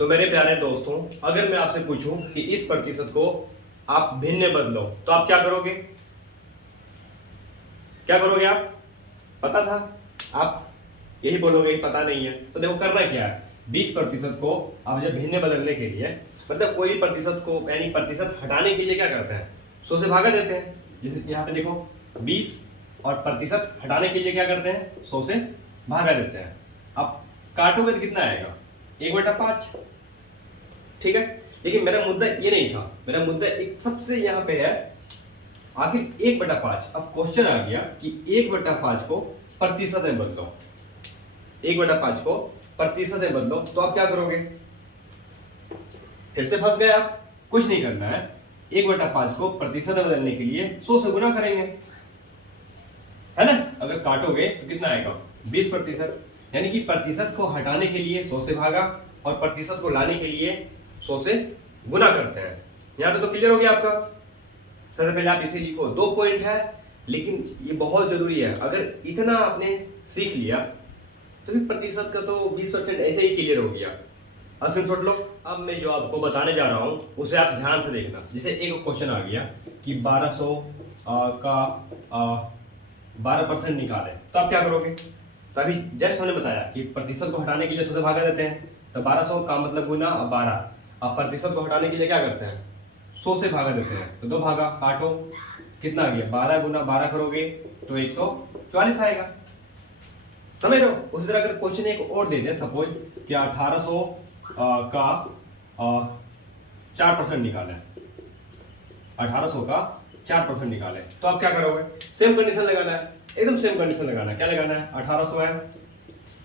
तो मेरे प्यारे दोस्तों, अगर मैं आपसे पूछूं कि इस प्रतिशत को आप भिन्न बदलो तो आप क्या करोगे? क्या करोगे आप? पता था? आप यही बोलोगे पता नहीं है। तो देखो करना क्या है, 20% को आप जब भिन्न बदलने के लिए, मतलब कोई प्रतिशत को यानी प्रतिशत हटाने के लिए क्या करते हैं, 100 से भागा देते हैं। जैसे यहाँ पे देखो 20 और प्रतिशत हटाने के लिए क्या करते हैं, 100 से भागा देते हैं। अब काटोगे तो कितना आएगा, 1/5। ठीक है, लेकिन मेरा मुद्दा ये नहीं था। मेरा मुद्दा एक सबसे यहाँ पे है, आखिर 1/5। अब क्वेश्चन आ गया कि 1/5 को प्रतिशत में बदलो, 1/5 को प्रतिशत में बदलो, तो आप क्या करोगे? फिर से फंस गए आप। कुछ नहीं करना है, 1/5 को प्रतिशत में बदलने के लिए 100 से गुना करेंगे, है ना। अगर काटोगे तो कितना आएगा, 20%। यानी कि प्रतिशत को हटाने के लिए 100 से भागा और प्रतिशत को लाने के लिए 100 से गुना करते हैं। यहां तो क्लियर हो गया आपका। सबसे पहले आप इसे लिखो, 2 पॉइंट है, लेकिन ये बहुत जरूरी है। अगर इतना आपने सीख लिया तो फिर प्रतिशत का तो 20% ऐसे ही क्लियर हो गया। स्क्रीनशॉट लो। अब मैं जो आपको बताने जा रहा हूं उसे आप ध्यान से देखना। जैसे एक क्वेश्चन आ गया कि 1200 का 12% निकाले, तो आप क्या करोगे? तो अभी जस्ट हमने बताया कि प्रतिशत को हटाने के लिए 100 से भागा देते हैं, तो 1200 का मतलब गुना 12। अब प्रतिशत को हटाने के लिए क्या करते हैं, 100 से भागा देते हैं, तो 2 भागा, काटो, कितना आ गया, 12 गुना 12 करोगे तो 144 आएगा। समझ रहे हो? उसी तरह अगर क्वेश्चन एक और दे दे, सपोज कि 1800 का 4% निकाले, 1800 का 4% निकाले, तो आप क्या करोगे? सेम कंडीशन लगाना है, एकदम सेम कंडीशन लगाना है। क्या लगाना है? 1800 है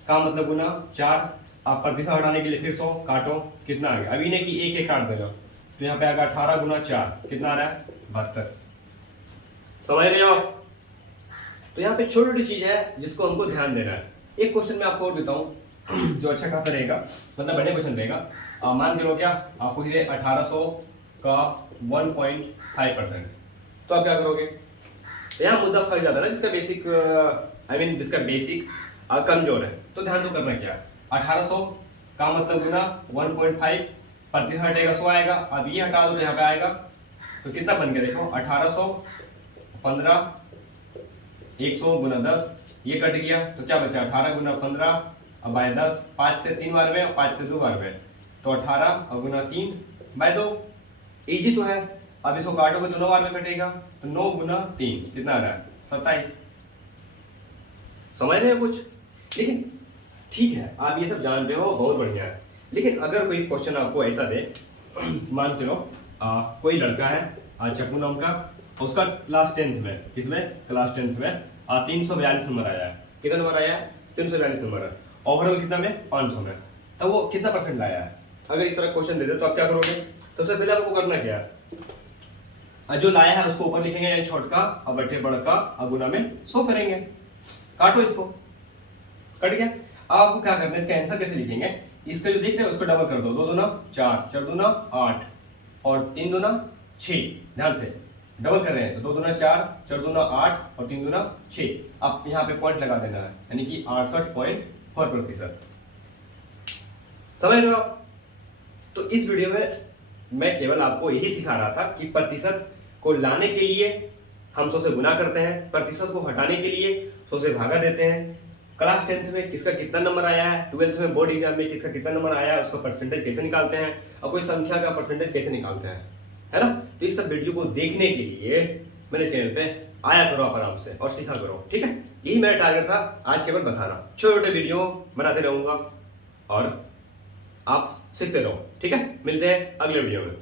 का मतलब गुना 4, आप प्रतिशत हटाने के लिए फिर 100, काटो, कितना आ गया? अभी ने कि एक काट देगा, तो यहाँ पे आएगा 18 गुना 4, कितना आ रहा है, 72। समझ रहे हो? तो यहाँ पे छोटी छोटी चीज है जिसको हमको ध्यान देना है। एक क्वेश्चन मैं आपको और देता हूँ जो अच्छा खासा रहेगा, मतलब बढ़िया क्वेश्चन रहेगा। मान के लो क्या आपको 1800 का 1.5%, तो आप क्या करोगे? यहाँ मुद्दा फंस जाता है ना, जिसका बेसिक जिसका बेसिक कमजोर है। तो ध्यान दो करना क्या, 1800 का मतलब गुना 1.5, प्रतिशत हटेगा 100 आएगा। अब ये हटा दो तो यहाँ पे आएगा, तो कितना बन गया देखो, 1800 15 100 गुना 10, ये कट गया, तो क्या बचा, 18 गुना 15 अब बाय 10, 5 से 3 बार में और 5 से 2 बार में, तो 18 और गुना 3 बाय 2। इजी तो है। अब इसको काटोगे तो 9 बार में कटेगा, तो 9 गुना 3 कितना आ रहा है, 27। समझ रहे हो कुछ? लेकिन ठीक है, आप ये सब जानते हो, बहुत बढ़िया है। लेकिन अगर कोई क्वेश्चन आपको ऐसा दे, मान चलो कोई लड़का है चप्पू नाम का, उसका क्लास 10th में, किसमें, क्लास 10th में 342 नंबर आया है। कितना नंबर आया है? 342 नंबर है। ओवरऑल कितना में, 500 में। तो वो कितना परसेंट लाया है? अगर इस तरह क्वेश्चन दे दे तो आप क्या करोगे? तो सबसे पहले आपको करना क्या है, जो लाया है उसको ऊपर लिखेंगे, यानी छोटका और बटे बड़का और गुना में 100 करेंगे। काटो इसको, कट गया। अब आपको क्या करना है, इसका आंसर कैसे लिखेंगे? इसका जो दिख रहा है उसको डबल कर दो, 2 दूना 4, 4 दूना 8 और 3 दूना 6। ध्यान से डबल कर रहे हैं, तो 2 दूना 4, 4 दूना 8 और 3 दूना 6। अब यहाँ पे पॉइंट लगा देना है, यानी कि 68.4%। समझ रहे हो? तो इस वीडियो में मैं केवल आपको यही सिखा रहा था कि प्रतिशत को लाने के लिए हम 100 से गुना करते हैं, प्रतिशत को हटाने के लिए 100 से भागा देते हैं। क्लास 10th में किसका कितना नंबर आया है, 12th में बोर्ड एग्जाम में किसका कितना नंबर आया है, उसका परसेंटेज कैसे निकालते हैं, और कोई संख्या का परसेंटेज कैसे निकालते हैं, है ना। तो इस सब वीडियो को देखने के लिए मेरे चैनल पे आया करो आप आराम से और सीखा करो, ठीक है। यही मेरा टारगेट था आज, केवल बताना। छोटे छोटे वीडियो बनाते रहूंगा और आप सीखते रहो, ठीक है। मिलते हैं अगले वीडियो में।